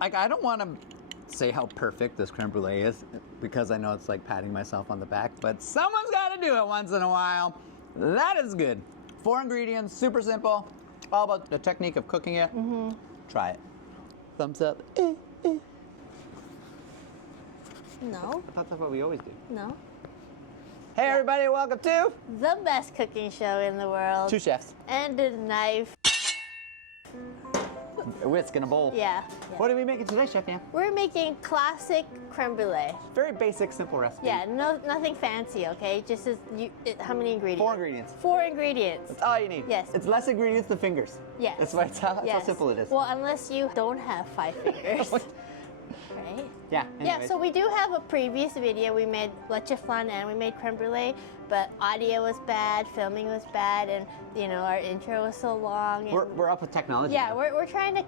Like, I don't want to say how perfect this creme brulee is because I know it's like patting myself on the back, but someone's got to do it once in a while. That is good. 4 ingredients, super simple. All about the technique of cooking it. Try it. Thumbs up. No. I thought that's what we always do. No. Hey everybody, welcome to The best cooking show in the world. 2 chefs. And a knife. A whisk and a bowl. Yeah. What are we making today, Chef Dan? We're making classic creme brulee. Very basic, simple recipe. Yeah, nothing fancy, okay? Just as how many ingredients? 4 ingredients. 4 ingredients. That's all you need. Yes. It's less ingredients than fingers. Yes. That's why it's how Yes. simple it is. Well, unless you don't have 5 fingers. Right? Yeah. Yeah, anyways. so we do have a previous video. We made leche flan and we made creme brulee, but audio was bad, filming was bad, and you know our intro was so long. And We're up with technology. yeah, now. we're trying to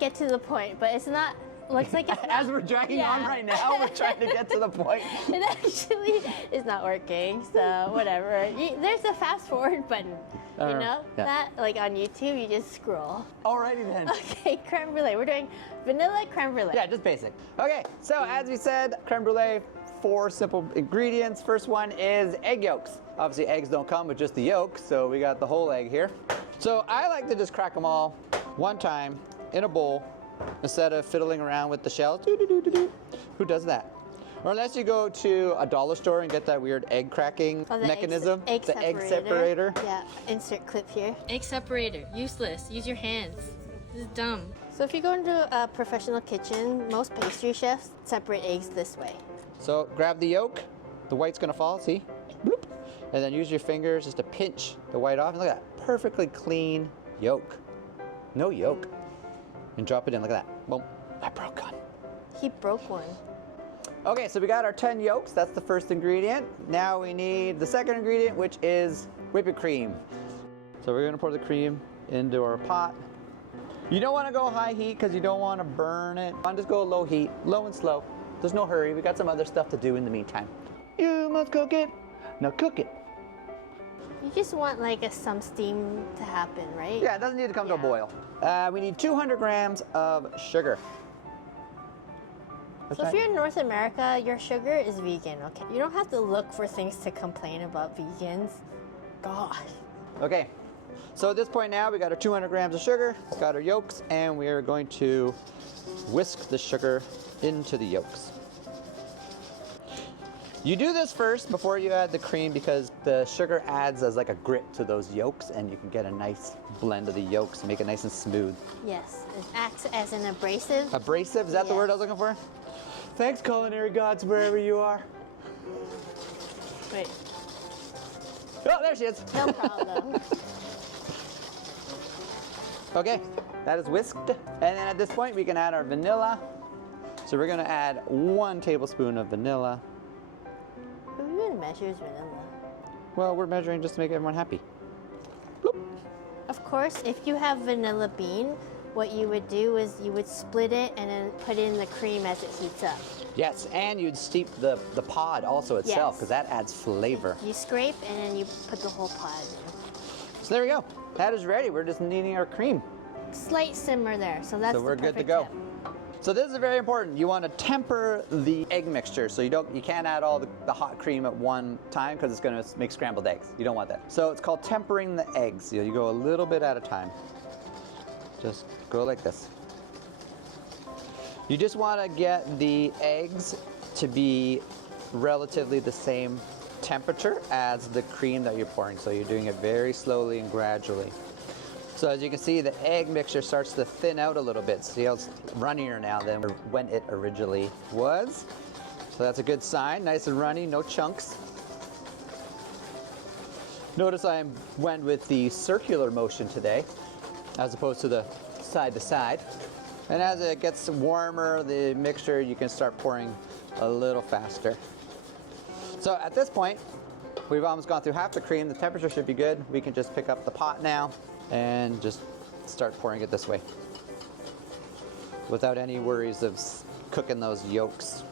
get to the point, but it's not. Looks like it's As we're dragging on right now, we're trying to get to the point. It actually is not working, so whatever. There's a fast forward button. You know that, like on YouTube, you just scroll. Alrighty then. Okay, creme brulee. We're doing vanilla creme brulee. Yeah, just basic. Okay, so as we said, creme brulee, 4 simple ingredients. First one is egg yolks. Obviously, eggs don't come with just the yolk, so we got the whole egg here. So I like to just crack them all one time in a bowl instead of fiddling around with the shells. Who does that? Or unless you go to a dollar store and get that weird egg cracking mechanism, egg the egg separator. Yeah, insert clip here. Egg separator, useless. Use your hands. This is dumb. So if you go into a professional kitchen, most pastry chefs separate eggs this way. So grab the yolk, the white's gonna fall, see? Bloop. And then use your fingers just to pinch the white off. And look at that, perfectly clean yolk. No yolk. And drop it in, look at that. Boom, I broke one. He broke one. Okay, so we got our 10 yolks, that's the first ingredient. Now we need the second ingredient, which is whipping cream. So we're gonna pour the cream into our pot. You don't wanna go high heat because you don't wanna burn it. Just go low heat, low and slow. There's no hurry, we got some other stuff to do in the meantime. You must cook it, now cook it. You just want like some steam to happen, right? Yeah, it doesn't need to come to a boil. We need 200 grams of sugar. So if you're in North America, your sugar is vegan, okay? You don't have to look for things to complain about vegans. God. Okay, so at this point now, we got our 200 grams of sugar, got our yolks, and we are going to whisk the sugar into the yolks. You do this first before you add the cream because the sugar adds as like a grit to those yolks, and you can get a nice blend of the yolks and make it nice and smooth. Yes, it acts as an abrasive. Abrasive, is that the word I was looking for? Thanks, culinary gods, wherever you are. Wait. Oh, there she is. No problem. Okay, that is whisked. And then at this point, we can add our vanilla. So we're gonna add 1 tablespoon of vanilla. Who even measures vanilla? Well, we're measuring just to make everyone happy. Bloop. Of course, if you have vanilla bean, what you would do is you would split it and then put in the cream as it heats up. Yes, and you'd steep the pod also itself because that adds flavor. You scrape and then you put the whole pod in. So there we go. That is ready. We're just needing our cream. Slight simmer there, so that's So we're the good to perfect go. tip. So this is very important. You want to temper the egg mixture. So you can't add all the hot cream at one time because it's going to make scrambled eggs. You don't want that. So it's called tempering the eggs. You go a little bit at a time. Just go like this. You just want to get the eggs to be relatively the same temperature as the cream that you're pouring. So you're doing it very slowly and gradually. So as you can see, the egg mixture starts to thin out a little bit. See how it's runnier now than when it originally was. So that's a good sign. Nice and runny, no chunks. Notice I went with the circular motion today, as opposed to the side to side. And as it gets warmer, the mixture, you can start pouring a little faster. So at this point, we've almost gone through half the cream. The temperature should be good. We can just pick up the pot now and just start pouring it this way without any worries of cooking those yolks.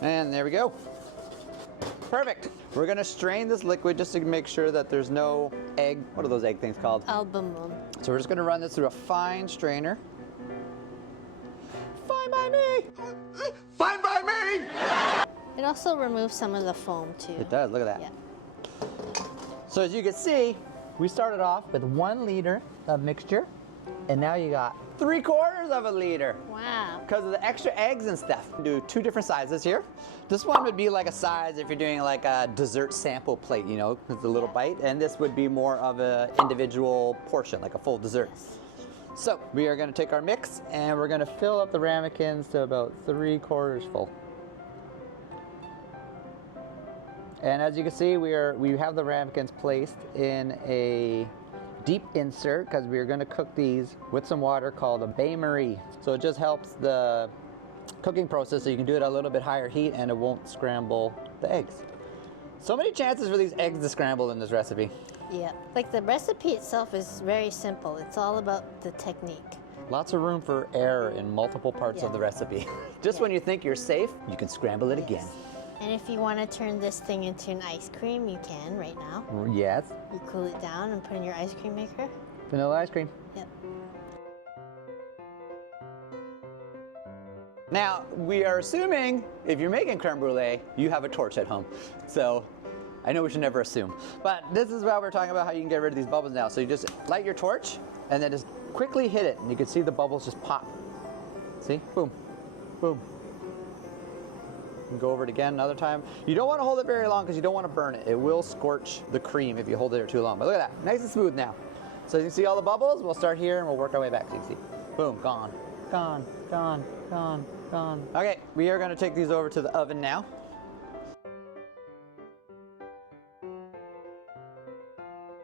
And there we go. Perfect. We're gonna strain this liquid just to make sure that there's no egg. What are those egg things called? Albumin. So we're just gonna run this through a fine strainer. by me! Fine by me! It also removes some of the foam too. It does, look at that. Yeah. So as you can see, we started off with 1 liter of mixture, and now you got 3/4 of a liter. Wow. Because of the extra eggs and stuff. Do 2 different sizes here. This one would be like a size if you're doing like a dessert sample plate, you know, with a little bite, and this would be more of an individual portion, like a full dessert. Yes. So we are going to take our mix and we're going to fill up the ramekins to about 3/4 full. And as you can see, we have the ramekins placed in a deep insert because we are going to cook these with some water called a bain. So it just helps the cooking process, so you can do it at a little bit higher heat and it won't scramble the eggs. So many chances for these eggs to scramble in this recipe. Yeah. Like the recipe itself is very simple. It's all about the technique. Lots of room for error in multiple parts of the recipe. Just when you think you're safe, you can scramble it again. And if you want to turn this thing into an ice cream, you can right now. Yes. You cool it down and put in your ice cream maker. Vanilla ice cream. Yep. Now, we are assuming if you're making creme brulee, you have a torch at home. So, I know we should never assume. But this is why we're talking about how you can get rid of these bubbles now. So you just light your torch and then just quickly hit it and you can see the bubbles just pop. See? Boom. Boom. You can go over it again another time. You don't want to hold it very long because you don't want to burn it. It will scorch the cream if you hold it there too long. But look at that, nice and smooth now. So you can see all the bubbles. We'll start here and we'll work our way back so you can see. Boom, gone, gone, gone, gone, gone. Okay, we are going to take these over to the oven now.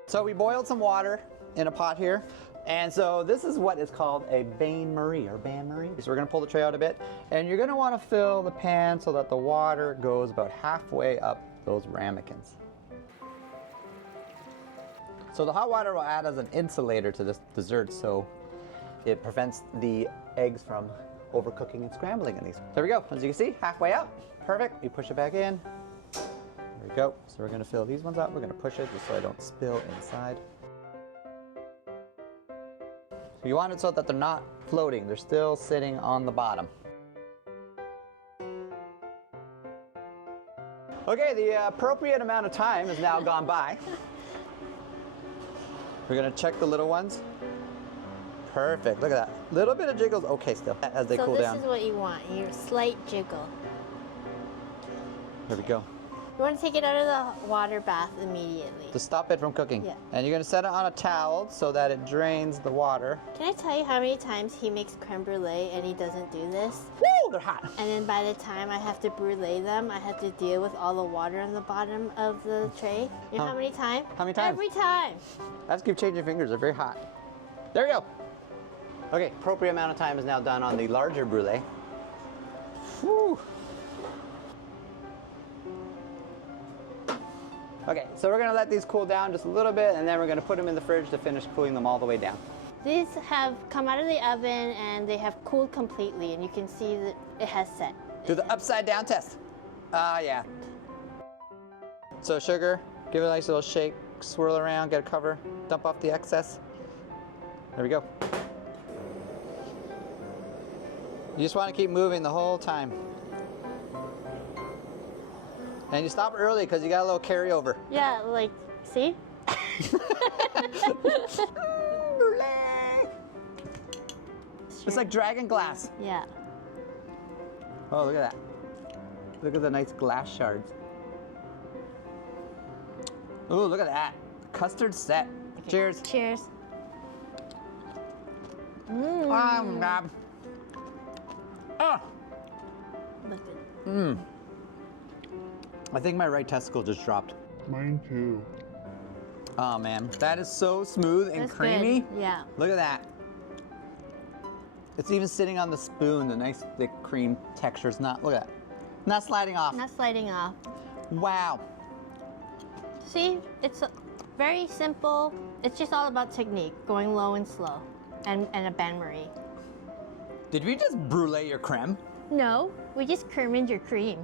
So we boiled some water in a pot here. And so this is what is called a bain-marie or bain-marie. So we're going to pull the tray out a bit, and you're going to want to fill the pan so that the water goes about halfway up those ramekins. So the hot water will act as an insulator to this dessert, so it prevents the eggs from overcooking and scrambling in these. There we go. As you can see, halfway up. Perfect. You push it back in. There we go. So we're going to fill these ones up. We're going to push it just so I don't spill inside. You want it so that they're not floating, they're still sitting on the bottom. Okay, the appropriate amount of time has now gone by. We're gonna check the little ones. Perfect, look at that. Little bit of jiggles, okay still, as they cool down. So this is what you want, your slight jiggle. There we go. You want to take it out of the water bath immediately. To stop it from cooking. Yeah. And you're gonna set it on a towel so that it drains the water. Can I tell you how many times he makes creme brulee and he doesn't do this? Woo, they're hot. And then by the time I have to brulee them, I have to deal with all the water on the bottom of the tray. You know how many times? How many times? Every time. I have to keep changing fingers, they're very hot. There we go. Okay, appropriate amount of time is now done on the larger brulee. Woo. Okay, so we're gonna let these cool down just a little bit and then we're gonna put them in the fridge to finish cooling them all the way down. These have come out of the oven and they have cooled completely, and you can see that it has set. Do the upside down test. Yeah. So sugar, give it a nice little shake, swirl around, get a cover, dump off the excess. There we go. You just want to keep moving the whole time. And you stop early because you got a little carryover. Yeah, like, see? It's like dragon glass. Yeah. Oh, look at that. Look at the nice glass shards. Ooh, look at that. Custard set. Okay. Cheers. Cheers. Ah. Look good. I think my right testicle just dropped. Mine too. Oh man, that is so smooth and That's creamy. good. Yeah. Look at that. It's even sitting on the spoon, the nice thick cream texture's not, look at that. Not sliding off. Not sliding off. Wow. See, it's very simple. It's just all about technique, going low and slow, and a bain-marie. Did we just brulee your creme? No, we just creamed your cream.